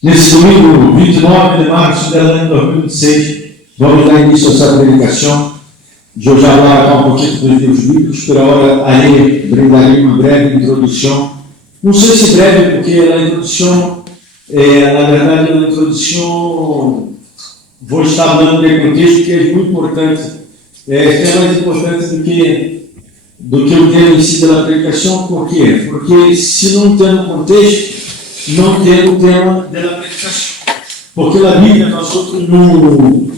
Nesse domingo, 29 de março do ano 2016, vamos dar início a essa predicação. Eu já vou falar um pouquinho dos livros bíblicos, por hora aí brindarei uma breve introdução. Não sei se breve, porque a introdução, na verdade, a introdução, vou estar falando de contexto que é muito importante, é mais importante do que o tema em si da predicação. Por quê? Porque se não tem um contexto, não tem o tema da predicação. Porque na Bíblia nós outros não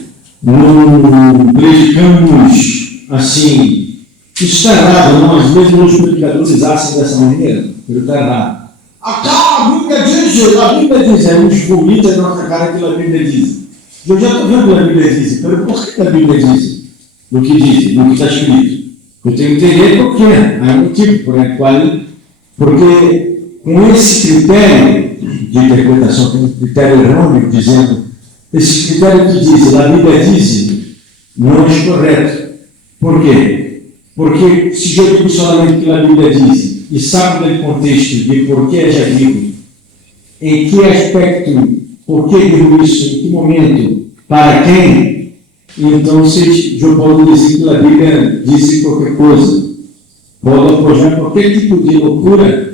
predicamos assim. Isso está errado, não? Às vezes os predicadores acham dessa maneira, mas está errado. A Bíblia diz, é uns bonitos na nossa cara que a Bíblia diz. Eu já estou vendo o que a Bíblia diz, mas por que a Bíblia diz? Do que diz, do que está escrito. Eu tenho que entender por quê. Há um motivo por qual. Porque com esse critério de interpretação, com um critério errôneo, dizendo, esse critério que diz, a Bíblia diz, não é correto. Por quê? Porque se eu digo somente o que a Bíblia diz, e sabe do contexto de por que já digo, em que aspecto, por que digo isso, em que momento, para quem, então eu posso dizer que a Bíblia diz qualquer coisa. Pode apoiar qualquer tipo de loucura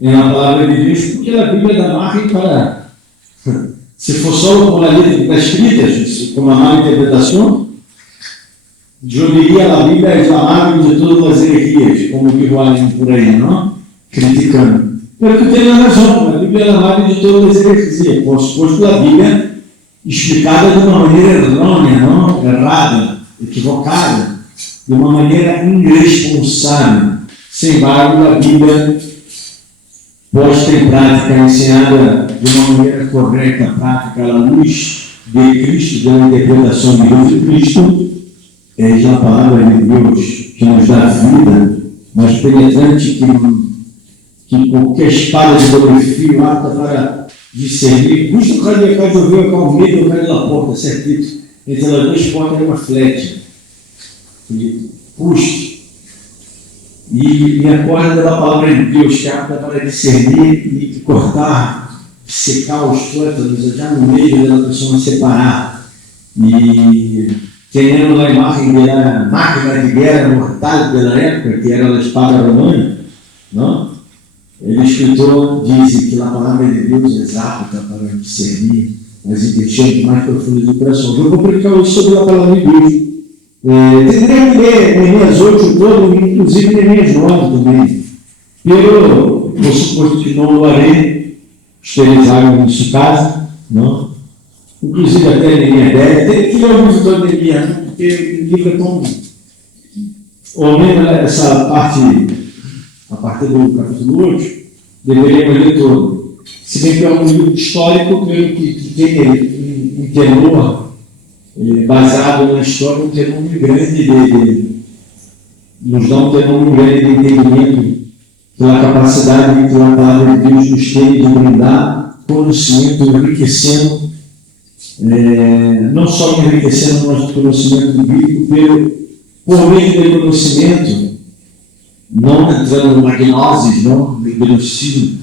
na palavra de Deus, porque a Bíblia dá margem para, se for só com a letra que está escrita, com uma má interpretação, eu diria a Bíblia é a margem de todas as heresias, como que valem por aí, não? Criticando. Porque tem razão, a Bíblia é a margem de todas as heresias, posto a Bíblia explicada de uma maneira errônea, não? Errada, equivocada, de uma maneira irresponsável. Sem embargo, a Bíblia posta em prática, ensinada de uma maneira correta, prática, à luz de Cristo, da interpretação de Deus de Cristo, é a palavra de Deus que nos dá vida, mas penetrante que qualquer espada de dobre fio apta para discernir. Custa o cara de cá de ouvir o meio do cara da porta, certito. Entre as duas portas é uma flecha. Custa. E a corda da palavra de Deus que apta para discernir e cortar, secar os tuétanos, já no meio da pessoa separar. E tendo a imagem da máquina de guerra mortal da época, que era a espada romana, não? O escritor diz que a palavra de Deus é apta para discernir as intenções mais profundas do coração. Eu vou pregar hoje sobre a palavra de Deus. Teria que ler Neemias 8 todo, inclusive Neemias 9 também. Eu, por suposto que não o harei, esterilizar isso em casa, não? Inclusive até Neemias 10. Tem que ler o livro do Neemias, porque o livro é tão. Ou mesmo essa parte, a partir do capítulo 8, deveria ler todo. Se bem que é um livro histórico que tem um tenor baseado na história, um tenor muito grande nos dá um tenor muito grande de entendimento pela capacidade que a palavra de Deus nos tem de brindar conhecimento, enriquecendo, não só enriquecendo o nosso conhecimento bíblico, por meio do conhecimento, não entrando na gnose, não no genocídio,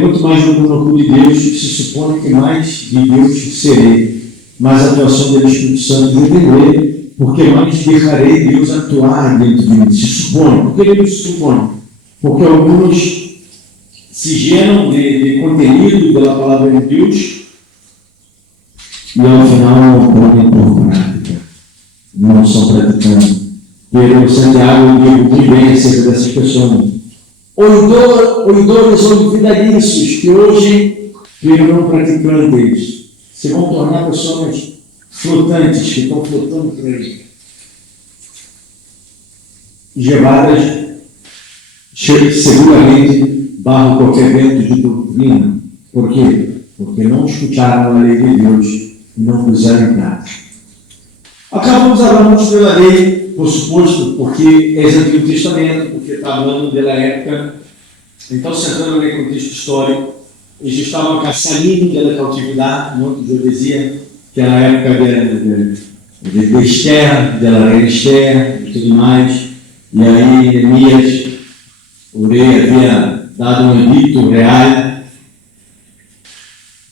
quanto mais no monopólio de Deus, se supõe que mais de Deus serei. Mas a atuação do Espírito Santo de entender, porque mais deixarei Deus atuar dentro de mim. Se supõe. Por que Deus se supõe? Porque alguns se geram de conteúdo pela palavra de Deus e ao final não podem por prática. Não são praticantes. Pedro Santiago digo muito bem acerca dessas pessoas. Oidores olvidadiços que hoje viram praticantes. Se vão tornar pessoas flotantes, que estão flotando por aí. Levadas, seguramente, barro qualquer vento de doutrina. Por quê? Porque não escutaram a lei de Deus e não puseram em prática. Acabamos falando pela lei, por suposto, porque é do Antigo Testamento, porque está falando da época. Então, sentando no contexto histórico, eles estavam saindo da cautividade, no que eu dizia, que era a época de Esther, da rainha Esther e tudo mais. E aí, Neemias, o rei havia dado um edito real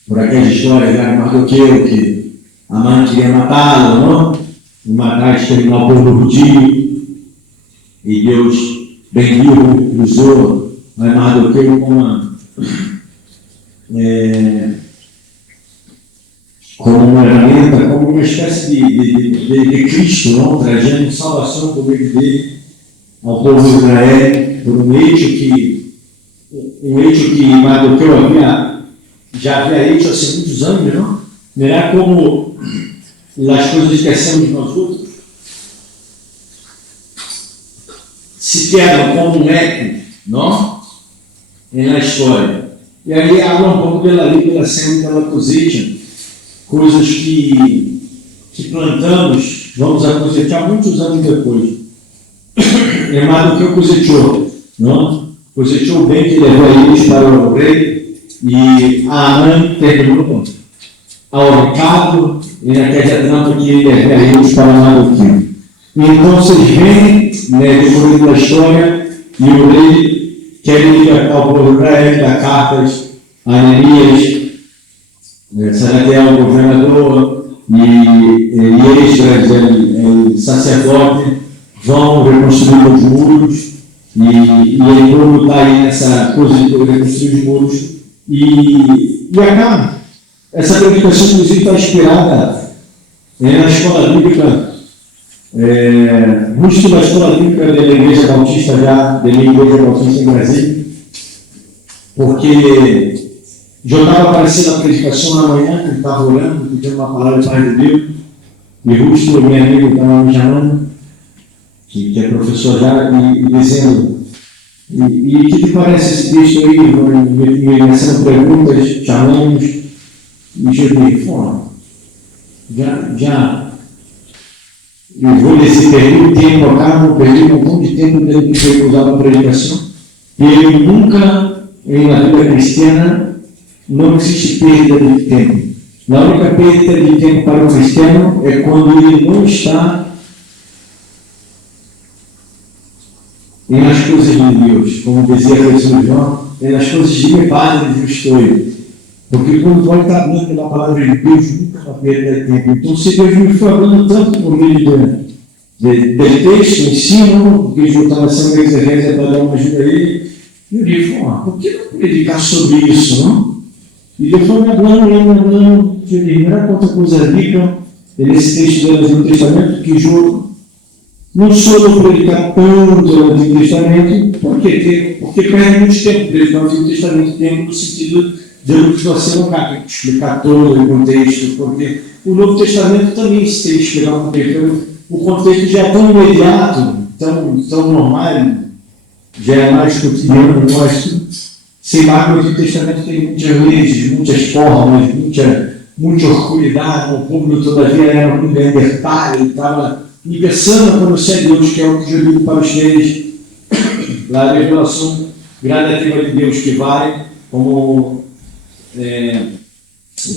por aquela história de Mardoqueu, que a mãe queria matá-lo, não? Matar, exterminar o povo judio, e Deus bendiu, usou Mardoqueu como uma ferramenta, como uma espécie de Cristo, não? Trazendo salvação por meio dele ao povo de Israel, por um hecho que Mardoqueu já havia hecho há muitos anos, não? Verá como as coisas esquecemos de nós outros, se quedam como um eco, não? Na história. E aí habla um pouco pela liberação pela cosecha, coisas que plantamos, vamos a cosechar muitos anos depois. É mais do que o cosechou, não? Cosechou o bem que levou eles para o rei, e a Amã terminou ao recado e naquela trampa que ele levou eles para Mardoqueu. Então vocês veem, depois da história, e o rei quer libertar o povo de Israel, dá cartas a Ananias, Saraquiel, o governador, e Esdras, o sacerdote, vão reconstruir os muros, e ele todo está aí nessa coisa de reconstruir os muros, e acaba. Essa predicação, inclusive, está inspirada na escola bíblica, muito da escola bíblica da Igreja Bautista, da minha Igreja Bautista em Brasília, porque já estava aparecendo a predicação na manhã, que ele estava orando, pedindo uma palavra de Pai de Deus, e Rusto, meu amigo, estava me chamando, que é professor já, e dizendo, e o que te parece esse texto aí, me lançando perguntas, chamamos, e eu disse, eu vou nesse período, tempo acaba, perdi um montão de tempo dentro que foi usado a predicação, e ele nunca, na vida cristiana, não existe perda de tempo. A única perda de tempo para o cristiano é quando ele não está nas coisas de Deus, como dizia Jesus João, nas coisas de meu Padre de estou. Porque quando vai estar falando pela palavra de Deus, nunca vai perder tempo. Então, se Deus me falando tanto por meio de texto, ensino, porque eu estava sendo exegese para dar uma ajuda a ele, eu digo, por que não predicar sobre isso, não? E depois me hablando, eu digo, mira quanta coisa rica nesse texto do Antigo Testamento, que eu não sou predicar tanto no Antigo Testamento, porque perde muito tempo predicar o Antigo Testamento, tempo no sentido de eu você não tem que explicar todo o contexto, porque o Novo Testamento também se tem que explicar o contexto. O contexto já é tão imediato, tão normal, já é mais cotidiano, eu gosto. Sem mais, o Antigo Testamento tem muitas leis, muitas formas, muita oscuridade, o público todavia era um libertário, estava inversando a conhecer Deus, que é o que eu digo para os reis, da revelação gradativa de Deus, que vai como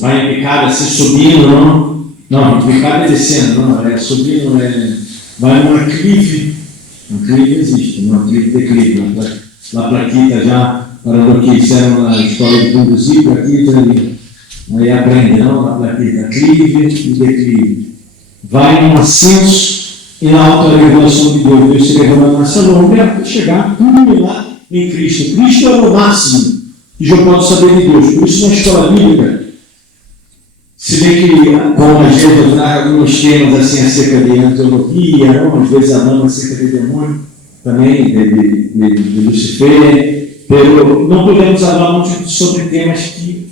vai em picada assim, subindo, não, picada é descendo, não, é subindo, vai numa clive, um clive existe, uma clive declive, lá plaquita já, para o que disseram na escola de conduzir, plaquita ali, aí aprende, não, na plaquita, clive e declive, vai num ascenso e na alta revelação de Deus, Deus se revela nessa longa até chegar tudo lá em Cristo. Cristo é o máximo que já pode saber de Deus. Por isso, na escola bíblica, se bem que, como a gente traga alguns temas assim acerca de antologia, às vezes hablamos acerca de demônio, também de Lucifer, não podemos falar muito sobre temas que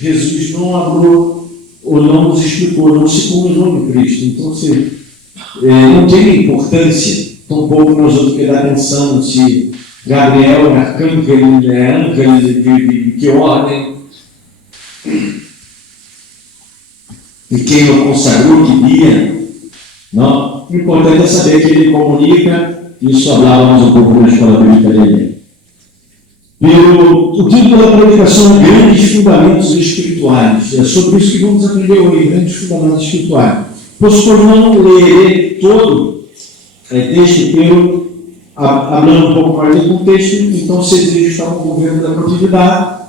Jesus não falou ou não nos explicou, não se comunicou em Cristo. Então, não tem importância, tampouco nós outros que dar atenção se Gabriel é arcângelo, de que ordem, e quem o consagrou, que dia. Não? O importante é saber que ele comunica, isso falávamos um pouco na escola bíblica dele. O título da predicação é Grandes Fundamentos Espirituais. É sobre isso que vamos aprender hoje, Grandes Fundamentos Espirituais. Pois por não ler todo texto, falando um pouco mais do contexto, então se eles estão no governo da produtividade,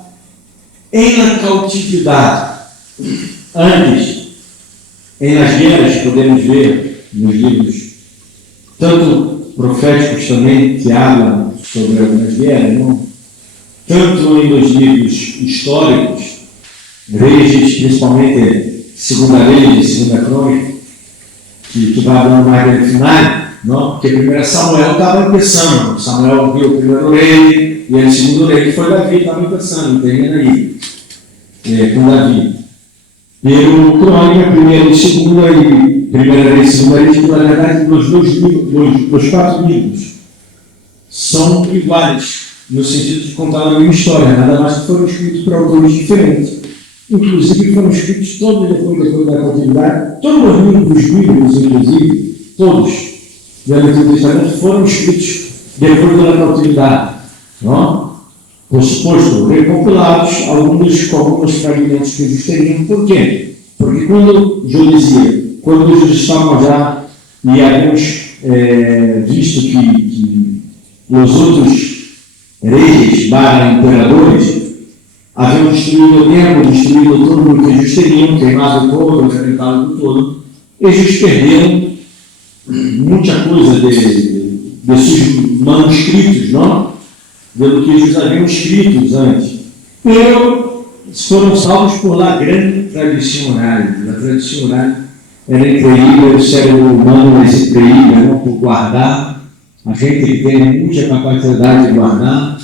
em la cautividade. Antes, em Las Guerras, podemos ver nos livros, tanto proféticos também, que hablam sobre algumas guerras, não? Tanto em nos livros históricos, Reis, principalmente Segunda Reis e Segunda Crônica, que vai hablando mais do final, não? Porque primeiro Samuel estava começando. Samuel viu o primeiro rei, e o segundo rei, que foi Davi, estava começando, termina aí, com Davi. Pelo Crônica, primeira e segunda, e primeira vez e segunda vez, que na verdade os dois 4 livros são iguais, no sentido de contar a mesma história, nada mais que foram escritos por autores diferentes. Inclusive foram escritos todos depois da catividade, todos os livros bíblicos, inclusive, todos do Antigo Testamento foram escritos depois da catividade, não? Por suposto, recompilados, alguns fragmentos que eles teriam. Por quê? Porque quando João dizia, quando eles estavam já, e alguns visto que os outros reis, imperadores, haviam destruído o templo, destruído tudo o que eles teriam, queimado todo, arrebentado todo, eles perderam muita coisa de seus manuscritos, não? Pelo que eles haviam escrito antes. Foram salvos por la grande tradição oral. A tradição oral era incrível, o cérebro humano é incrível, não? Por guardar. A gente tem muita capacidade de guardar.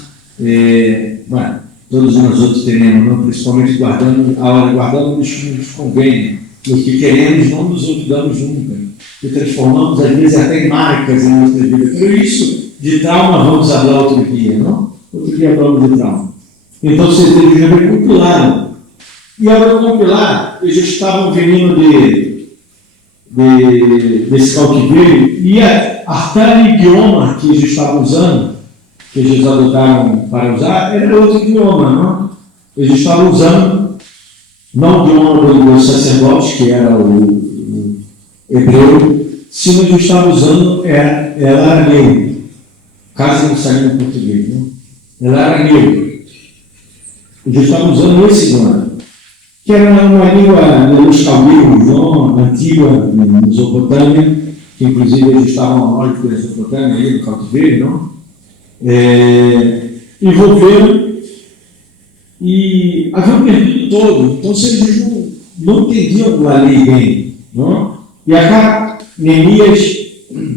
Todos nós outros teremos, não? Principalmente guardando, a hora guardando nos convém. O que queremos, não nos olvidamos nunca. E transformamos, às vezes, até em marcas em nossa vida. Por isso, de trauma, vamos falar outro dia, não? Outro dia falamos de trauma. Então, vocês já recompilaram. E ao recompilar, eles já estavam vindo desse cautiveiro, e até o idioma que eles estavam usando, que eles adotaram para usar, era outro idioma, não? Eles estavam usando, não o idioma dos sacerdotes, que era o hebreu, sino que eles estavam usando era arameu. Caso não saiu no português, não? Ela era arameu. Eles estavam usando esse idioma, que era uma língua dos caldeus, antiga, na Mesopotâmia, que inclusive eles estavam na Mesopotâmia, aí no cautiveiro, não? Envolveram e haviam perdido todo. Então, se eles não entendiam a lei bem, não? E acá, Neemias,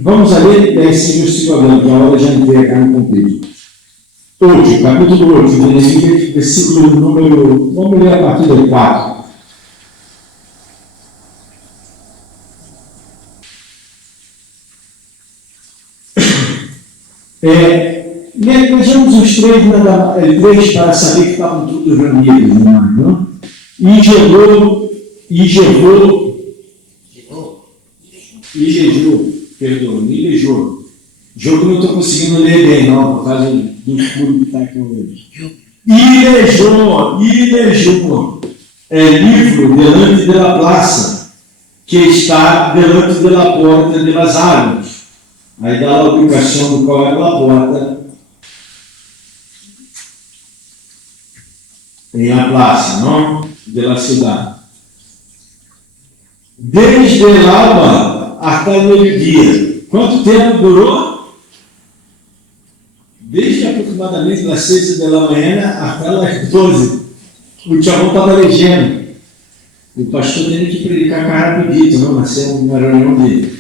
vamos a ler esse versículo, que a hora já entrega no contexto. Hoje, capítulo 8 de Neemias, versículo número, vamos ler a partir do 4. Vejamos os três para saber que estavam todos reunidos, não? E Jejô, jogo não estou conseguindo ler bem, não, por causa do escuro que está aqui hoje. Ilejou é livro delante da praça, que está delante da porta de las árvores. Aí dá a ubicação do qual é a porta em la praça, não? De la cidade. Desde el alba até o meio-dia. Quanto tempo durou? Desde aproximadamente das 6 da manhã até as 12. O Tiagão estava legendo. O pastor teve que predicar cara rapidito, não? Nasceu uma reunião de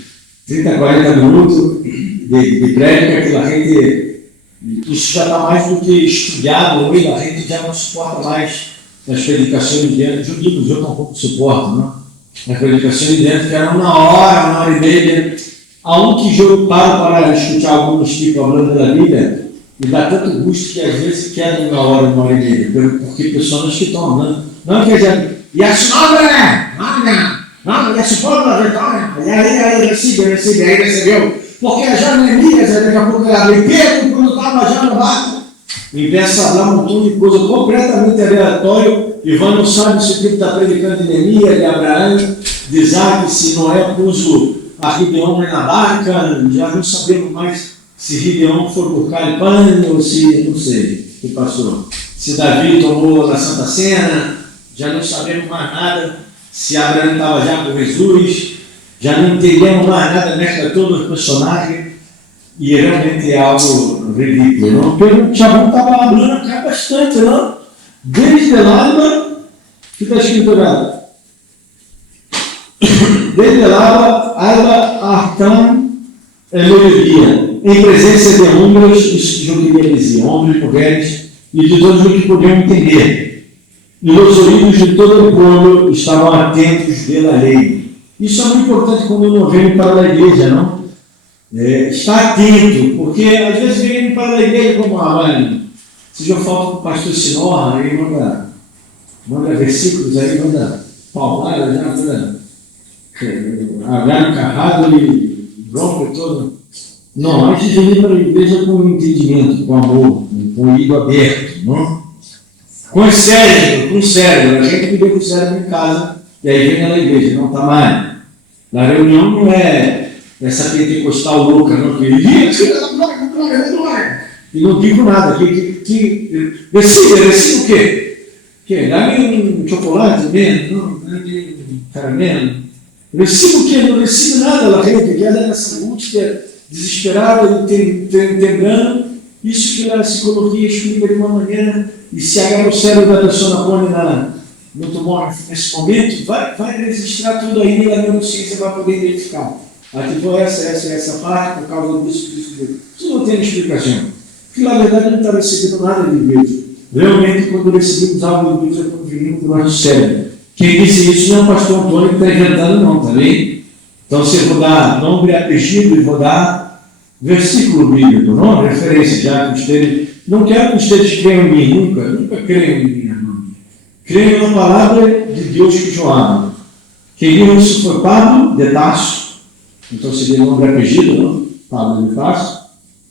30, 40 minutos de prédica, que a gente, isso já está mais do que estudado, a gente já não suporta mais as predicações de dentro. Eu digo, eu tampouco suporto, não? As predicações de dentro, que eram uma hora e meia. Há um que eu paro para escutar alguns tipos falando da Bíblia, e dá tanto gosto que às vezes querem uma hora e meia, porque pessoas que estão andando, não quer dizer, e a senhora, não, e a senhora, e aí recebeu, porque já Neemias, daqui a pouco ela veio, Pedro, quando estava já no barco, e começa a falar um montão de coisa completamente aleatório, e não sabe se o tipo está predicando de Neemias, de Abraão, de Isaac, se Noé pôs a Gideon na barca, já não sabemos mais se Gideon foi por Calipane ou se, não sei, o que passou. se Davi tomou na Santa Cena, já não sabemos mais nada, se Abraão estava já com Jesus, já não entendemos mais nada, mescla todos os personagens, e realmente é algo ridículo, não? Porque o Tiago estava abrindo cá bastante, não? Desde lá, que está escrito lá? Desde lá, Alba, Artão, Melodia, em presença de homens, isso que eu queria dizer, homens e mulheres, e de todos os que podiam entender. E os ouvidos de todo o povo estavam atentos pela lei. Isso é muito importante quando não vem para a igreja, não? Está atento, porque às vezes vem para a igreja como mãe. Se eu falo com o pastor Sinorra, aí manda versículos, aí manda paulada, já manda agarra carrado e bronca todo. Não, a gente vem para a igreja com entendimento, com amor, com o ouvido aberto, não? Com cérebro, a gente que deu com o cérebro em casa, e aí vem na igreja, não está mais. Na reunião não é essa pentecostal louca, não, que e não digo nada, decide o quê? Dá-me um chocolate mesmo, não, dá-me um caramelo. Recebo o quê? Não recebo nada, ela rende, que ela é nessa angústia desesperada, temblando. Isso que a psicologia explica de uma maneira, e se agarra o cérebro da pessoa põe no tumor nesse momento, vai registrar tudo aí na neurociência, vai poder identificar. Aqui foi essa parte, por causa disso. Isso não tem explicação. Porque na verdade não está recebendo nada de Deus. Realmente, quando recebemos algo de Deus, é quando vimos para o nosso cérebro. Quem disse isso não é o pastor Antônio que está inventando, não, tá bem? Então, se eu vou dar nome e apelido, e vou dar versículo bíblico, não? Referência, já que vocês. Não quero que vocês creiam em mim, nunca creiam em mim, irmão. Creiam na palavra de Deus que eu amo. Quem viu isso foi Pablo de Tarso, então seria nome e apelido, não? Pablo de Tarso,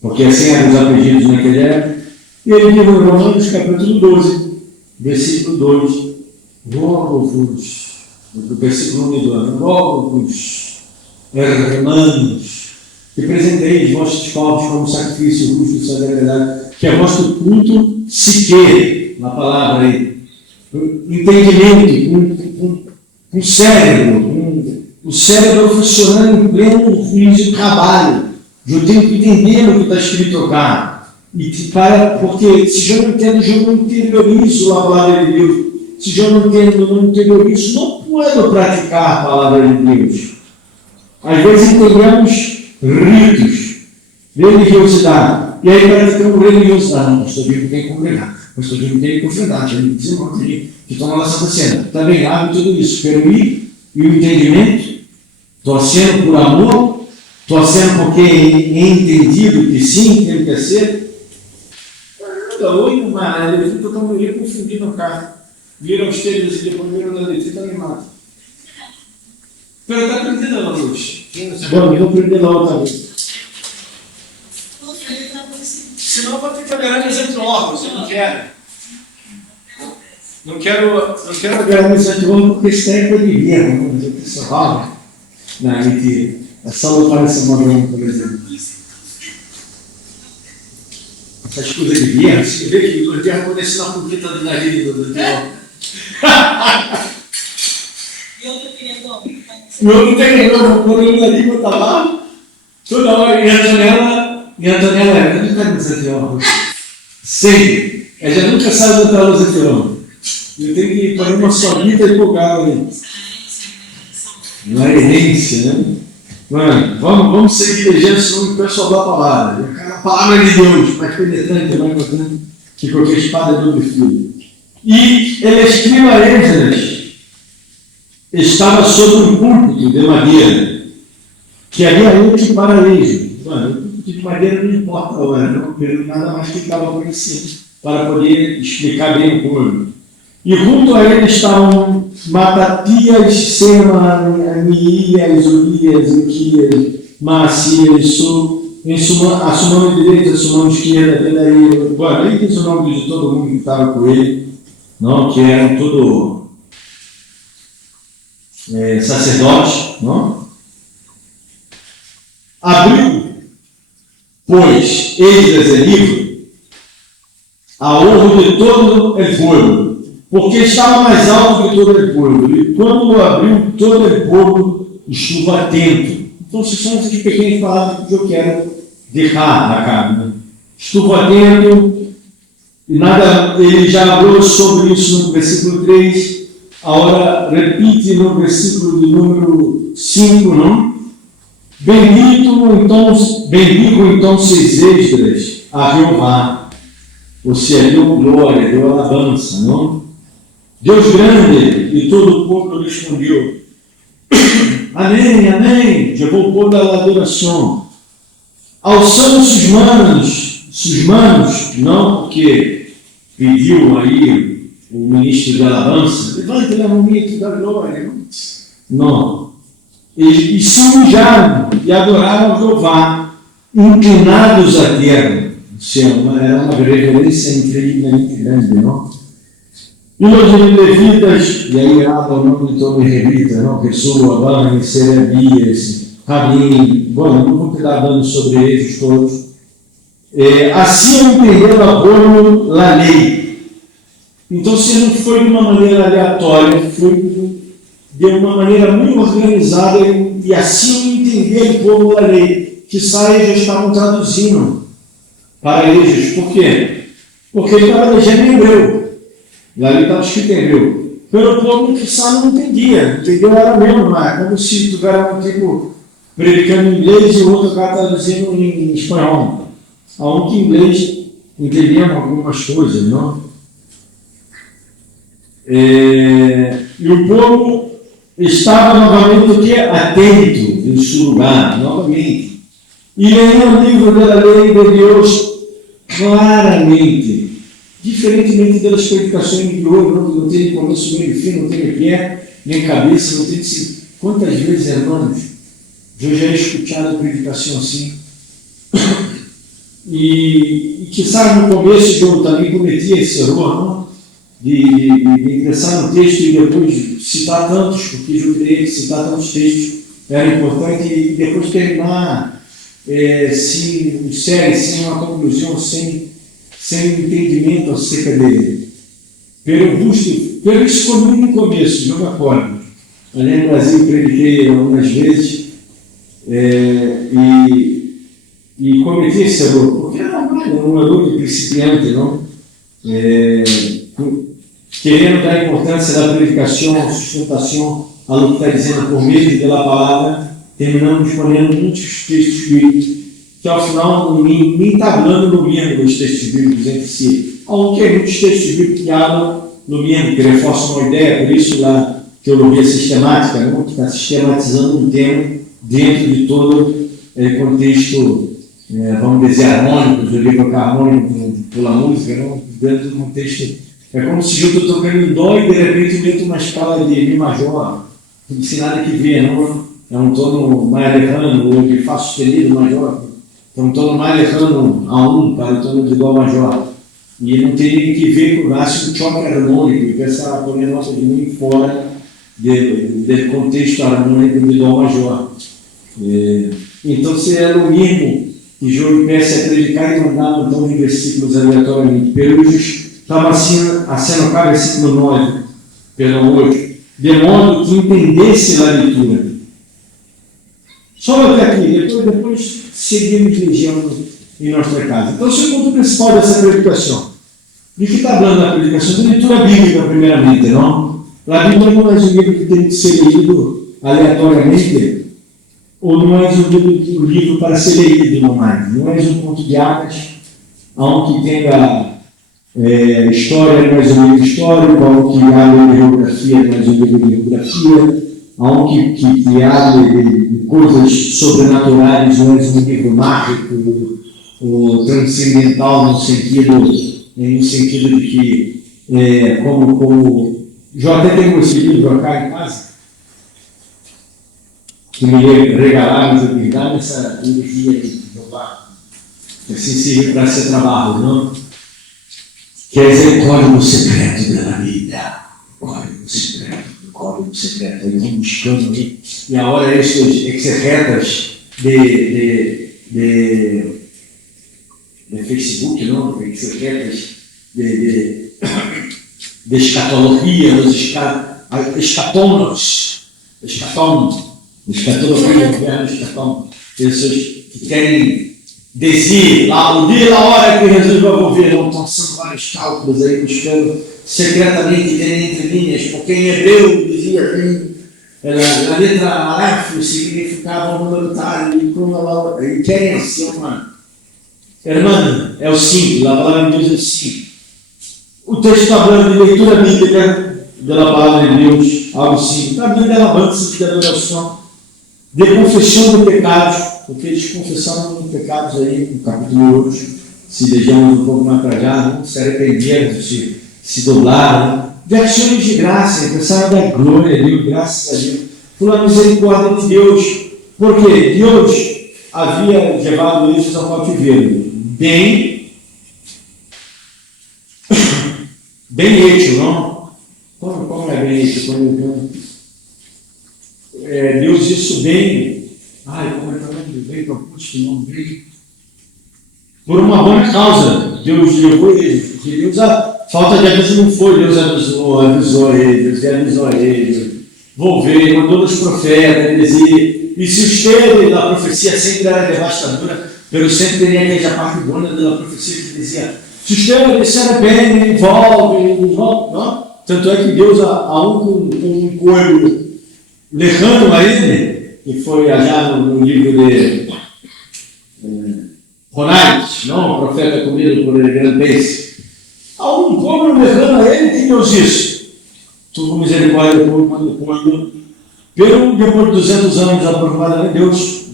porque assim eram os apelidos naquele época. E ele viu em Romanos capítulo 12, versículo 2. Rogo-vos, do versículo 1 do ano, rogo-vos, irmãos, que presenteis vossos corpos como sacrifício justo e sagrado, que é vosso culto psique, na palavra aí, entendimento, com cérebro, o cérebro funcionando em pleno juízo de trabalho. Eu tenho que entender o que está escrito cá, porque se eu não entendo, eu não interiorizo a palavra de Deus. Se eu não entendo, não interiorizo, não posso praticar a palavra de Deus. Às vezes entendemos ritos, religiosidade, e aí praticamos religiosidade. Não, pastor Bíblia tem que congregar, pastor Bíblia tem que confrontar, tem que dizer uma coisa que toma na Santa Cena. Também abre tudo isso, permitir e o entendimento, torcendo por amor, torcendo porque é entendido que sim, tem que ser. Hoje, mas ele fica como ele confundindo o carro. Viram os telhos e depois viram da letrita animada. Pero está aprendendo a luz. Bom, eu vou aprender lá outra vez. Senão vai ter que agarrar meus antiórgãos, eu não quero. Não quero agarrar meus antiórgãos porque isso é coisa de guerra, mas eu penso, não, mentira. É só lutar nessa mão, por exemplo. Essas coisas de guerra, você vê que os guerras acontecem na punheta do nariz do antiórgão. E outro querendo. E outro querendo, quando ele ali está lá, toda hora, e a Antonella é, nunca nos antiórgãos. Sempre. Ela já nunca sabe botar os antiórgãos. Eu tenho que fazer uma solita e empolgar ali. Uma herência, né? Mano, vamos seguir legendo, senão o pessoal da palavra. A palavra de Deus, mais penetrante, mais importante que qualquer espada de outro filho. E ele escriba Esdras estava sobre um púlpito de madeira, que havia entre paralelos. Mano, o púlpito de madeira não importa agora, não quero nada mais que estava por em cima, para poder explicar bem o púlpito. E junto a ele estavam Matatias, Sema, Anias, Urias, Uquias, Maacias, a sua mão direita, a sua mão esquerda, Pedaí. Bom, aí diz o nome de todo mundo que estava com ele. Não, que eram tudo sacerdotes, não? Abriu, pois, Esdras é livro, a honra de todo o povo, porque estava mais alto que todo o povo, e quando o abriu, todo o povo estuvo atento. Então, essas são essas pequenas palavras que eu quero deixar na carne. Estuvo atento, e nada, ele já falou sobre isso no versículo 3, agora repite no versículo de número 5, não? Bendigo então seis Esdras a Jeová, ou seja, deu glória, deu alabança, não? Deus grande, e todo o povo respondeu, amém, amém, levou o povo da adoração. Alçando-se os manos, não porque pediu aí o ministro da alabança, levante o momento da glória, não. E se humilharam e adoraram a Jeová, inclinados a terra. Era uma reverência incrivelmente grande, não? E os levitas, e aí há o nome de todo levita, não? Pessoa, Abane, Serebias, Rabim, bom, não vou estar dando sobre eles todos. Assim entenderam a boa a lei. Então, se não foi de uma maneira aleatória, foi de uma maneira muito organizada, e assim entender o povo da lei, que eles já estavam traduzindo para eles. Por quê? Porque ele estava legendo em hebreu. Lá ele estava escrito em hebreu. Pelo povo que não entendia. Entendeu? Era mesmo, mas como se tivesse um tipo predicando em inglês e o outro cara traduzindo em espanhol. A um que em inglês entendiam algumas coisas, não? E o povo estava novamente atento em seu lugar, novamente. E lendo o livro da lei de Deus claramente, diferentemente das predicações de hoje, não tem começo, meio fim, não tem pé, nem cabeça, não tem quantas vezes, irmãos, eu já escutado a predicação assim. E que sabe, no começo eu também cometia esse erro, não? De ingressar no texto e depois citar tantos, porque eu teria que citar tantos textos, era importante, e depois terminar sem uma conclusão, sem entendimento acerca dele. Pelo isso comigo no começo, eu me acordo. Ali no Brasil prediquei algumas vezes e cometi esse erro, porque era um erro de principiante, não? Querendo dar importância da predicação, sustentação, ao que está dizendo por meio da palavra, terminamos escolhendo muitos textos bíblicos, que ao final nem está hablando no mesmo dos textos bíblicos entre si. Aunque muitos textos bíblicos que hablam no mesmo, que reforçam uma ideia, por isso lá teologia sistemática, não? Que está sistematizando um tema dentro de todo contexto, vamos dizer, harmônico, do livro harmônico pela música, não? Dentro do contexto. É como se eu estou tocando em dó e de repente eu meto uma escala de mi major, não tem nada que ver, não? É um tono mais lejano, ou de fá sustenido major, é um tono mais lejano a um para o tono de dó major. E não tem que ver com o choque harmônico, e essa harmonia nossa de muito fora do contexto harmônico de dó major. Então, se era o mínimo que João peça a predicar e mandava então em versículos aleatoriamente. Perujos estava assim, acenocar versículo 9, pelo 8, de modo que entendesse a leitura. Só até aqui, depois seguimos vigiando em nossa casa. Então, esse é o ponto principal dessa predicação. De que está falando a predicação? De leitura bíblica, primeiramente, não? A Bíblia não é um livro que tem que ser lido aleatoriamente, ou não é um livro para ser lido online. Não é um conto de Atas, onde tenha história, mais um livro de história, onde que há geografia, mais um livro de geografia, onde que há de coisas sobrenaturais, mais um livro mágico, ou transcendental, no sentido de que, como já até tenho esse livro cá em casa, que me regalaram, me dá essa energia de jogar, assim serve para ser trabalho, não? Quer dizer, código secreto da vida, código secreto, aí vamos buscando ali, e a hora essas secretas de Facebook, não, secretas de escatologia, dos escatonos, pessoas que querem dizer lá o dia e a hora que Jesus vai volver, não estão sendo vários cálculos aí, buscando secretamente, entre linhas, porque em hebreu dizia assim, a letra Aleph significava um número tal, e querem assim uma. Irmã, é o simples, a palavra de Deus é simples. O texto está falando de leitura bíblica da palavra de Deus, algo simples. Está falando de alabança, de adoração, de confissão de pecados, porque eles confessaram de pecados aí no capítulo 8, se deixamos um pouco mais para cá, se arrependeram, se doblaram, de ações de graça, pensaram da glória a Deus, graças a Deus, por a misericórdia de Deus, porque Deus havia levado eles ao cativeiro, bem ético, não? Como é bem ético? Deus isso bem, como é bem propósito, não bem, por uma boa causa, Deus levou eles, porque Deus, a falta de aviso não foi, Deus avisou eles, volveu, mandou os profetas, e se o esteio da profecia sempre era devastadora, pelo sempre teria aquela parte boa da profecia que dizia, se o esteio disser bem, envolve, não? Tanto é que Deus, a um coelho lejano a ele, que foi achado no livro de Ronaides, não? O profeta comido por grande peixe. A um coelho lejano a ele, que Deus disse? Tu com misericórdia quando depois de 200 anos aproximadamente, Deus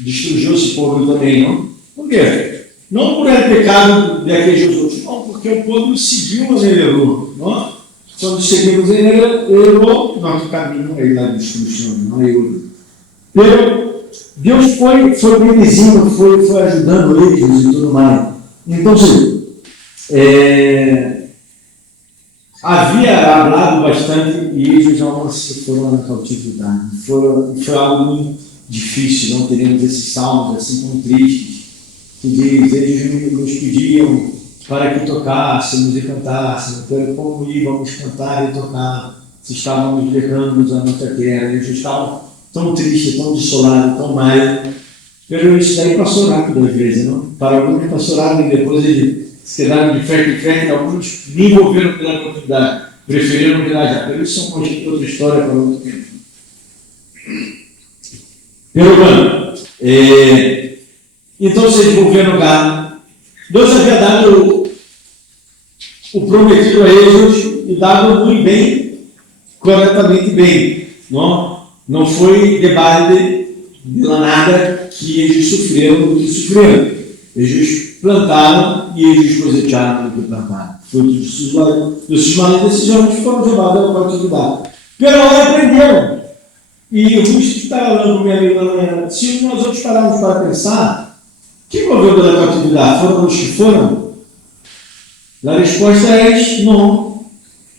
destruiu esse povo também, não? Por quê? Não por ele pecado daqueles outros, não, porque o povo seguiu, mas ele errou, não? Quando seguimos ele errou, nosso caminho é da destruição, não é outro. Deus foi benizinho, foi ajudando eles e tudo mais. Então, havia hablado bastante e eles não se foram na cautividade. Foi algo muito difícil, não teremos esses salmos assim tão tristes, que eles nos pediam para que tocássemos e cantássemos, como íamos cantar e tocar, se estávamos levando a nossa terra, eles estavam tão tristes, tão desolados, tão mal. Isso daí passou rápido às vezes, não? Para alguns passou rápido e depois eles se quedaram de frente em frente, alguns nem envolveram pela oportunidade, preferiram viajar. Por isso são outra história para outro tempo. Então vocês envolveram gado. Deus havia dado o prometido a eles e dado muito bem, corretamente bem. Não foi debate de nada que eles sofreram do que sofreram. Eles plantaram e eles cosecharam do que plantaram. Fruto de suas malas decisões foram levadas à coletividade. Pela hora aprenderam. E o Rusto está falando com minha amiga Ana, se nós outros pararmos para pensar, quem moveu pela coletividade? Foram os que foram? A resposta é não.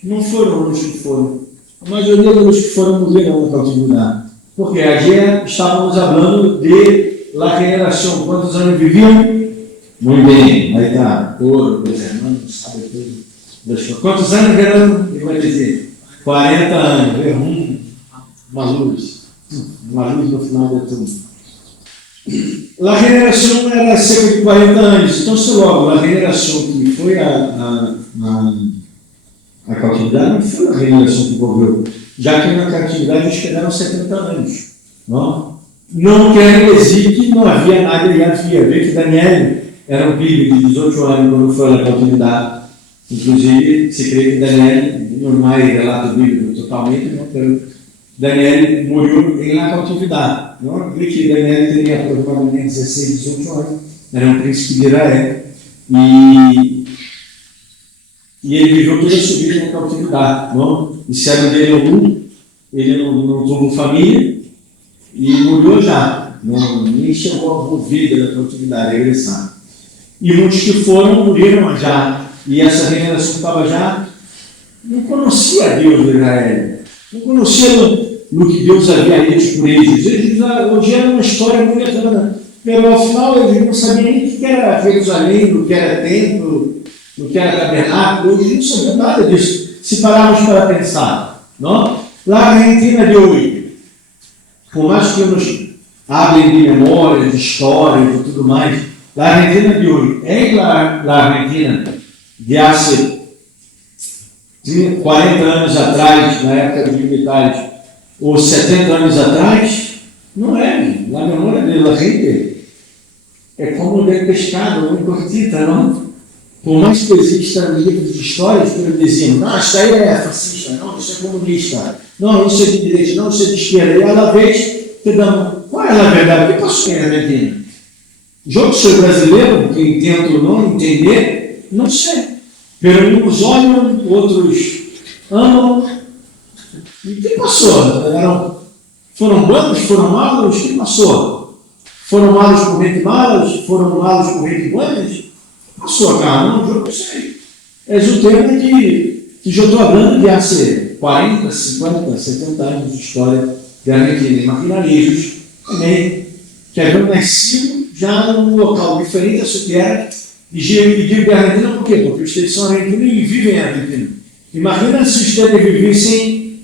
Não foram os que foram. A maioria dos que foram morreram na cautividade. Porque ayer estávamos falando de la generação. Quantos anos viviam? Muito bem. Aí está. Ouro, meus irmãos, sabe tudo. Quantos anos viveram? Ele vai dizer 40 anos. Uma luz no final de tudo. A generação era cerca de 40 anos. Então, se logo a generação que foi a catividade não foi a generação que envolveu, já que na catividade eles quedaram 70 anos. Não quer dizer que não havia nada e havia. Vê que Daniel era um filho de 18 anos quando foi a catividade. Inclusive, se crê que Daniel, não é relato bíblico totalmente, não, Daniel morreu em la cautividade. Não vê que Daniel teria aproximadamente 16, 18 anos, era um príncipe de Israel. E ele viveu toda a sua vida na cautividade. Disseram dele algum, ele não teve família e morreu já. Nem chegou a envolver na cautividade, regressar. E muitos que foram morreram já. E essa geração que estava já não conhecia Deus de Israel. Não conhecia no que Deus havia dito por eles. Hoje era uma história muito lejana. Mas ao final eles não sabiam nem o que era Jerusalém, o que era templo. no que era tabernáculo, hoje não sabia nada disso. Se pararmos para pensar, não? Lá na Argentina de hoje, por mais que nos hablem de memória, de história e tudo mais, la Argentina de hoje é la Argentina de há 40 anos atrás, na época dos militares, ou 70 anos atrás, não é. La memória de la gente é como de pescado, uma cortita, não? Por mais que existam livros de histórias que diziam, não, isso aí é fascista, não, isso é comunista, não, isso é de direita, não, isso é de esquerda. E ela vez te dão, qual é a verdade? O que passou na Argentina? Eu que sou brasileiro, que tento não entender, não sei. Pero uns olham, outros amam. E o que passou? Foram bons, foram malos? O que passou? Foram malos por gente malas? Foram malos por gente boas? Passou, cara, não, eu não sei. É um tema que eu estou falando de há 40, 50, 70 anos de história da Argentina. Imagina eles também, que haviam nascido já num local diferente da sua terra, e digo da Argentina por quê? Porque vocês são argentinos e vivem em Argentina. Imagina se vocês vivessem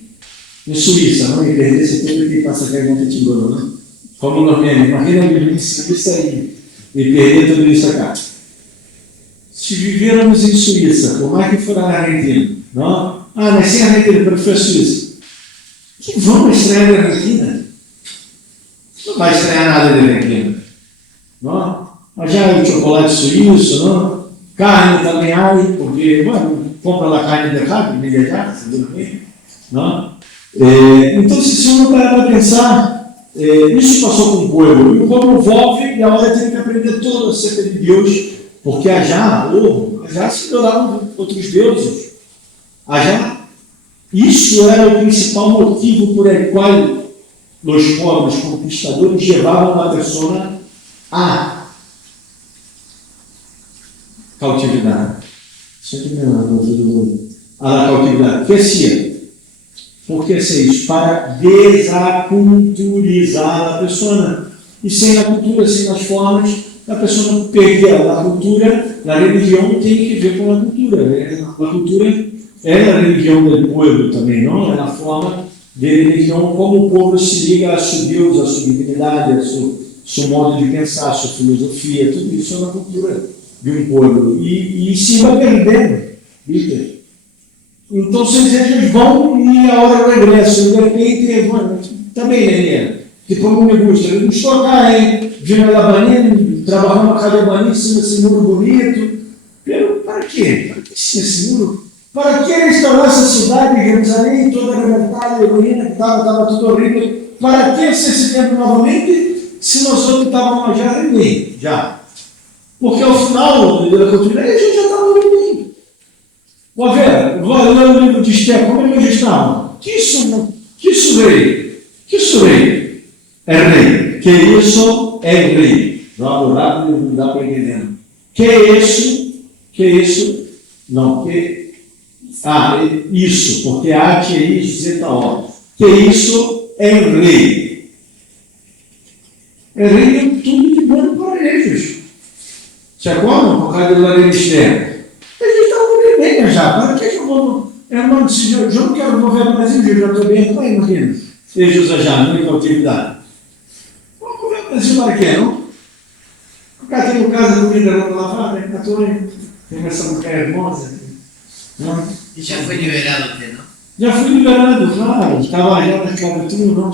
em Suíça, não? E perdesse tudo que passa aqui a gente tirou, não? Como nós mesmos, imagina viver em Suíça e perder tudo isso aqui. Se vivermos em Suíça, como é que for a Argentina? Não? Ah, nasci em Argentina, para foi a Suíça. Que vamos estranhar da Argentina? Não vai estranhar nada da Argentina. Não? Mas já é o chocolate suíço, não? Carne também há, porque, bueno, compra lá carne de errado, imediatamente, seguramente. Não? Então, se uno para pensar, isso passou com o povo, e o povo volve e agora tem que aprender tudo acerca de Deus, porque já se adoravam outros deuses. Isso era o principal motivo por el qual os povos conquistadores levavam a pessoa à cautividade. Sempre me lembro a cautividade. Que sia? Por que ser isso? Para desaculturizar a pessoa. E sem a cultura, sem as formas, a pessoa não perdia a cultura. A religião tem que ver com a cultura. A cultura é a religião do povo também, não? É a forma de religião, como o povo se liga a seu Deus, a sua divinidade, a seu modo de pensar, a sua filosofia, tudo isso é uma cultura de um povo. E se vai perdendo, ¿viste? Então, eles vão e a hora regressa. E de repente, bueno, também, né? Que como me gusta, eu não estou cá, hein? Vindo na Banina, trabalhando na casa da Banina, esse muro bonito. Para quê? Para que esse muro? Para que restaurar essa cidade de Jerusalém, toda arrebentada, heroína, que estava tudo horrível? Para que ser esse tempo novamente, se nós outros estávamos já bem? Já. Porque ao final da continuidade, a gente já estava bem. Vou ver, vou ler o livro de Esther, como é que eles estavam? Que isso rei? Que isso rei? É rei. Que isso é rei. Joga rápido, não dá para entender. Que isso? Que isso? Não, que... isso, porque há que isso, Z está ó. Que isso é rei. É rei é tudo de bom para eles. Se acordam por causa da lei de Esther? Eles estavam bem já. Para que eu vou... Irmão, eu não quero mover no Brasil, eu já estou bem. Então, imagina. Eles já, não em cautividade. Vamos mover no Brasil para quê, não? O cara tem um casa de comida não lavada, tem essa mulher hermosa. Não? E já foi liberado até, não? Já fui liberado, claro. Estava já na escravatura, não.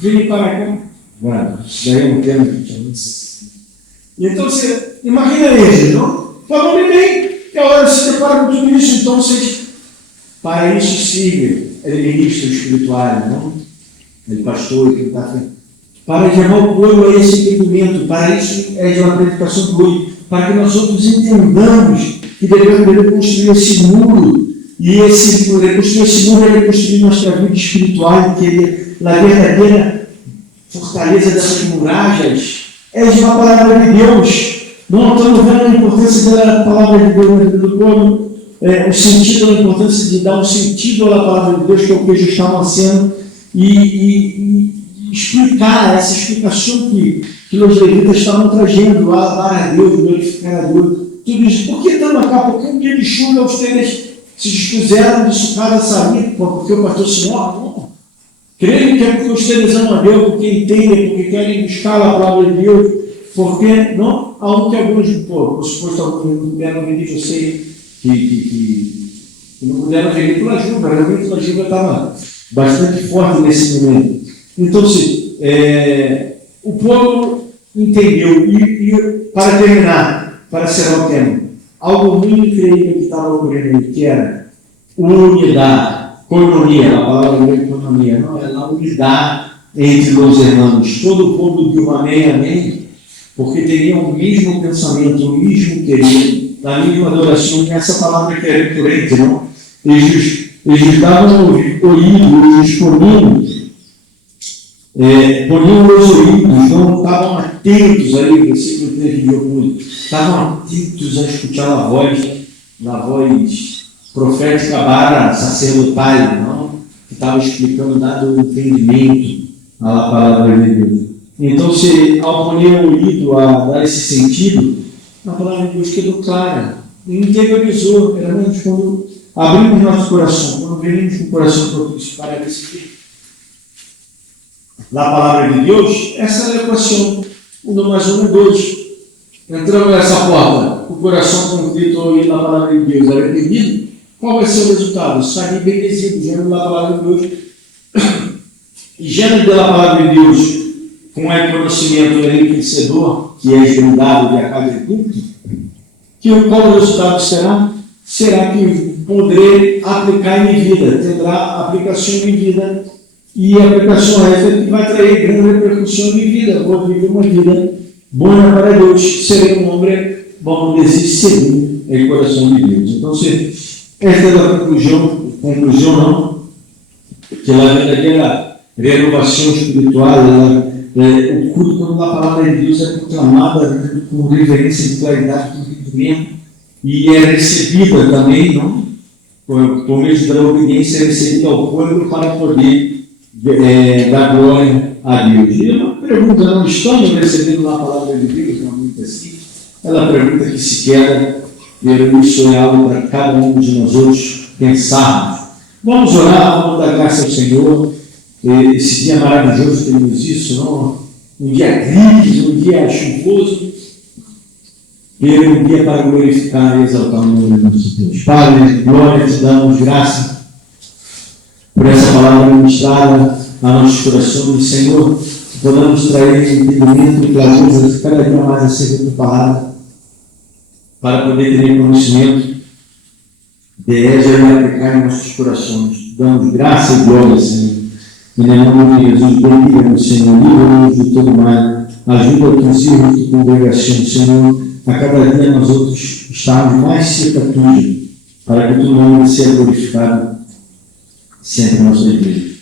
Vim para cá. Bueno, daí é um tema que eu não sei. Então, você imagina eles, não? Falando bem, e agora se depara com tudo isso. Então, para isso siga ministro espiritual, não? Ele pastor, que está frente. Para levar o povo a esse entendimento, para isso é uma predicação do hoje, para que nós outros entendamos que devemos construir esse muro, e reconstruir esse muro é reconstruir nossa vida espiritual, que é a verdadeira fortaleza dessas muralhas é uma palavra de Deus. Não estamos vendo a importância da palavra de Deus na vida do povo, o sentido, a importância de dar um sentido à palavra de Deus, que é o que eles estavam sendo, e explicar essa explicação que os levitas estavam trazendo, louvar a Deus, glorificar a Deus, tudo isso. Por que estamos cá? Porque um dia de chuva vocês se dispuseram de su casa a sair, porque o pastor se morre, não. Creio que é porque vocês amam a Deus, porque entendem, porque querem buscar a palavra de Deus, porque não, aonde alguns, por suposto, alguns não puderam vir de vocês, que não puderam vir pela Juba, realmente a Juba estava bastante forte nesse momento. Então, o povo entendeu, e para terminar, para encerrar o tema, algo muito incrível que estava ocorrendo ali, que era unidade, coinonia, a palavra grega coinonia, não, é a unidade entre os irmãos. Todo o povo viu amém, amém, porque teriam o mesmo pensamento, o mesmo querer, a mesma adoração, essa palavra que é recorrente, não? Eles davam ouvido, eles poniam os ouvidos, não estavam atentos aí, o versículo 3 de João, estavam atentos a escutar a voz profética barra sacerdotal, não? Que estava explicando, dado o entendimento à palavra de Deus. Então, se ao poner o ouvido a dar esse sentido, a palavra de Deus quedou clara, interiorizou, era menos quando abrimos nosso coração, quando venimos com o coração propício para receber da palavra de Deus, essa é a equação, 1 mais 1 é 2. Entramos nessa porta, o coração convicto a ouvir na palavra de Deus, arrependido, qual vai ser o resultado? Sair bendezido, gênero da palavra de Deus. E gênero da palavra de Deus, com o conhecimento enriquecedor, que é esgrandado de a cada culto, qual o resultado será? Será que poderei aplicar em minha vida, terá aplicação em minha vida, e a aplicação essa que vai trazer grande repercussão em minha vida. Vou viver uma vida boa para Deus, serei um homem, vamos dizer, segundo o coração de Deus. Então, esta é a conclusão não, que a verdadeira renovação espiritual, o culto quando a palavra de Deus é proclamada com reverência de claridade, com entendimento, e é recebida também, não? Por meio da obediência, é recebida ao povo para poder dar glória a Deus. E uma pergunta, não estamos recebendo a palavra de Deus, não muito assim? Ela pergunta que se quer, isso é algo para cada um de nós outros pensarmos. Vamos orar, vamos dar graça ao Senhor. Esse dia maravilhoso, temos isso, não? Um dia gris, um dia chuvoso, um dia para glorificar e exaltar o nome de nosso Deus. Pai, glória, te damos graça por essa palavra ministrada a nossos corações, Senhor, que podamos trazer entendimento e clareza cada dia mais acerca da palavra, para poder ter conhecimento de ela e aplicar em nossos corações. Damos graça e glória, Senhor. Em nome de Jesus, bendiga-nos, Senhor, livra-nos de todo mal, ajuda a tus irmãos de congregação, Senhor, a cada dia nós outros estamos mais cerca de ti, para que o teu nome seja glorificado sempre na nossa igreja.